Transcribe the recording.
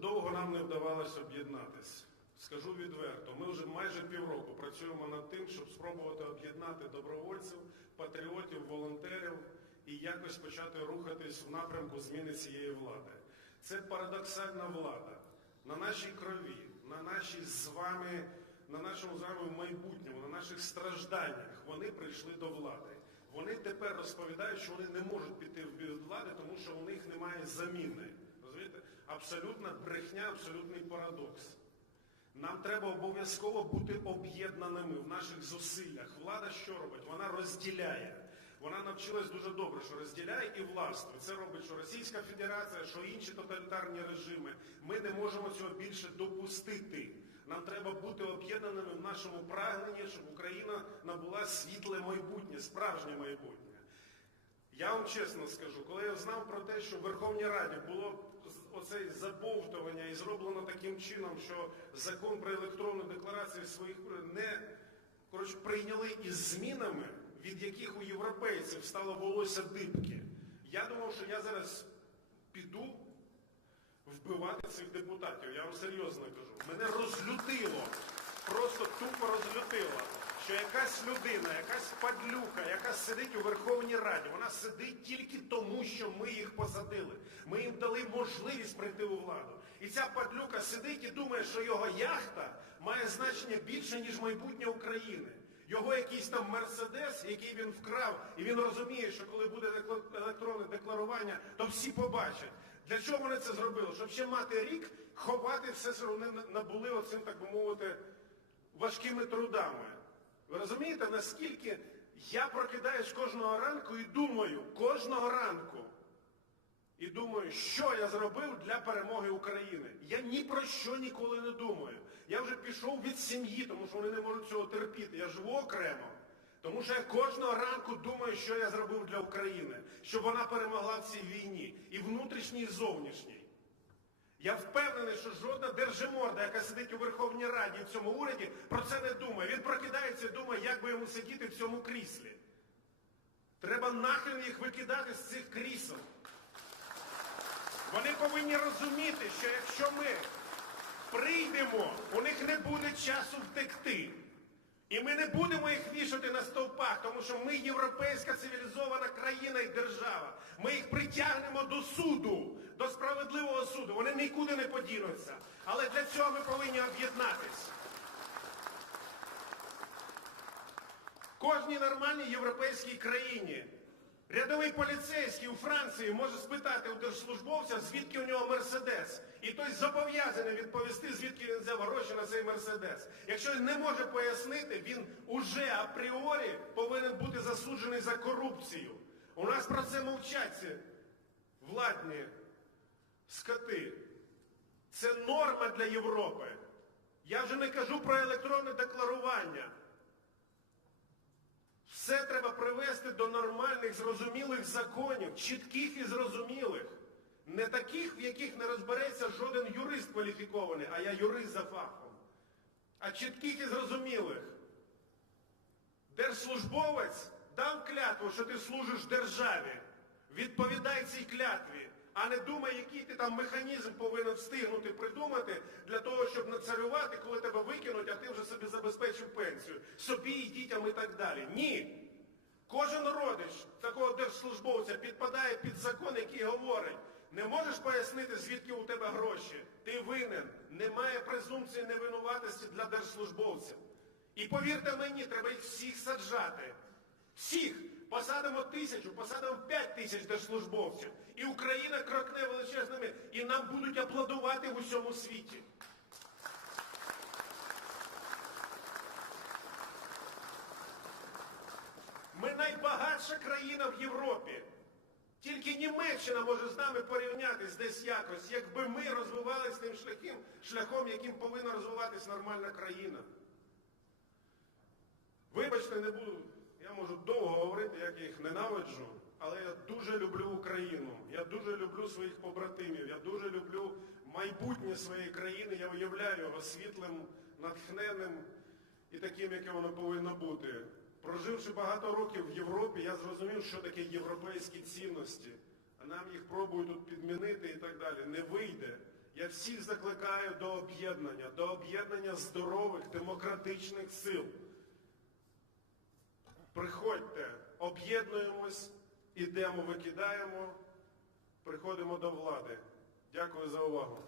довго нам не вдавалося об'єднатися. Скажу відверто, ми вже майже півроку працюємо над тим, щоб спробувати об'єднати добровольців, патріотів, волонтерів і якось почати рухатись в напрямку зміни цієї влади. Це парадоксальна влада на нашій крові, на нашій з вами, на нашому з вами майбутньому, на наших стражданнях. Вони прийшли до влади. Вони тепер розповідають, що вони не можуть піти від влади, тому що у них немає заміни. Абсолютна брехня, абсолютний парадокс. Нам треба обов'язково бути об'єднаними в наших зусиллях. Влада що робить? Вона розділяє. Вона навчилась дуже добре, що розділяє і властвує. Це робить що Російська Федерація, що інші тоталітарні режими. Ми не можемо цього більше допустити. Нам треба бути об'єднаними в нашому прагненні, щоб Україна набула світле майбутнє, справжнє майбутнє. Я вам чесно скажу, коли я знав про те, що в Верховній Раді було оце забовтування і зроблено таким чином, що закон про електронну декларацію своїх не коротше, прийняли із змінами, від яких у європейців стало волосся дибки. Я думав, що я зараз піду вбивати цих депутатів. Я вам серйозно кажу. Мене розлютило, просто тупо розлютило, що якась людина, якась падлюка, яка сидить у Верховній Раді, вона сидить тільки тому, що ми їх посадили. Ми їм дали можливість прийти у владу. І ця падлюка сидить і думає, що його яхта має значення більше, ніж майбутнє України. Його якийсь там мерседес, який він вкрав, і він розуміє, що коли буде електронне декларування, то всі побачать. Для чого вони це зробили? Щоб ще мати рік ховати все, що вони набули оцим, так би мовити, важкими трудами. Ви розумієте, наскільки я прокидаюсь кожного ранку і думаю, кожного ранку, і думаю, що я зробив для перемоги України. Я ні про що ніколи не думаю. Я вже пішов від сім'ї, тому що вони не можуть цього терпіти. Я живу окремо. Тому що я кожного ранку думаю, що я зробив для України, щоб вона перемогла в цій війні, і внутрішній, і зовнішній. Я впевнений, що жодна держиморда, яка сидить у Верховній Раді в цьому уряді, про це не думає. Він прокидається і думає, як би йому сидіти в цьому кріслі. Треба нахрен їх викидати з цих крісел. Вони повинні розуміти, що якщо ми прийдемо, у них не буде часу втекти. І ми не будемо їх вішати на стовпах, тому що ми європейська цивілізована країна і держава. Ми їх притягнемо до суду, до справедливого суду. Вони нікуди не подінуться. Але для цього ми повинні об'єднатися. Кожній нормальній європейській країні рядовий поліцейський у Франції може спитати у держслужбовця, звідки у нього мерседес. І той зобов'язаний відповісти, звідки він взяв гроші на цей мерседес. Якщо він не може пояснити, він уже апріорі засуджений за корупцію. У нас про це мовчать владні скоти. Це норма для Європи. Я вже не кажу про електронне декларування. Все треба привести до нормальних, зрозумілих законів, чітких і зрозумілих. Не таких, в яких не розбереться жоден юрист кваліфікований, а я юрист за фахом. А чітких і зрозумілих. Держслужбовець дав клятву, що ти служиш державі. Відповідай цій клятві, а не думай, який ти там механізм повинен встигнути придумати для того, щоб нацарювати, коли тебе викинуть, а ти вже собі забезпечив пенсію, собі і дітям і так далі. Ні. Кожен родич такого держслужбовця підпадає під закон, який говорить, не можеш пояснити, звідки у тебе гроші. Ти винен. Немає презумпції невинуватості для держслужбовців. І повірте мені, треба їх всіх саджати. Всіх посадимо тисячу, посадимо п'ять тисяч держслужбовців. І Україна крокне величезними, і нам будуть аплодувати в усьому світі. Ми найбагатша країна в Європі. Тільки Німеччина може з нами порівнятись десь якось, якби ми розвивалися тим шляхом, шляхом, яким повинна розвиватись нормальна країна. Вибачте, не буду, можу довго говорити, як я їх ненавиджу, але я дуже люблю Україну, я дуже люблю своїх побратимів, я дуже люблю майбутнє своєї країни, я уявляю його світлим, натхненним і таким, яке воно повинно бути. Проживши багато років в Європі, я зрозумів, що таке європейські цінності. А нам їх пробують тут підмінити і так далі. Не вийде. Я всіх закликаю до об'єднання, до об'єднання здорових демократичних сил. Приходьте, об'єднуємось, ідемо, викидаємо, приходимо до влади. Дякую за увагу.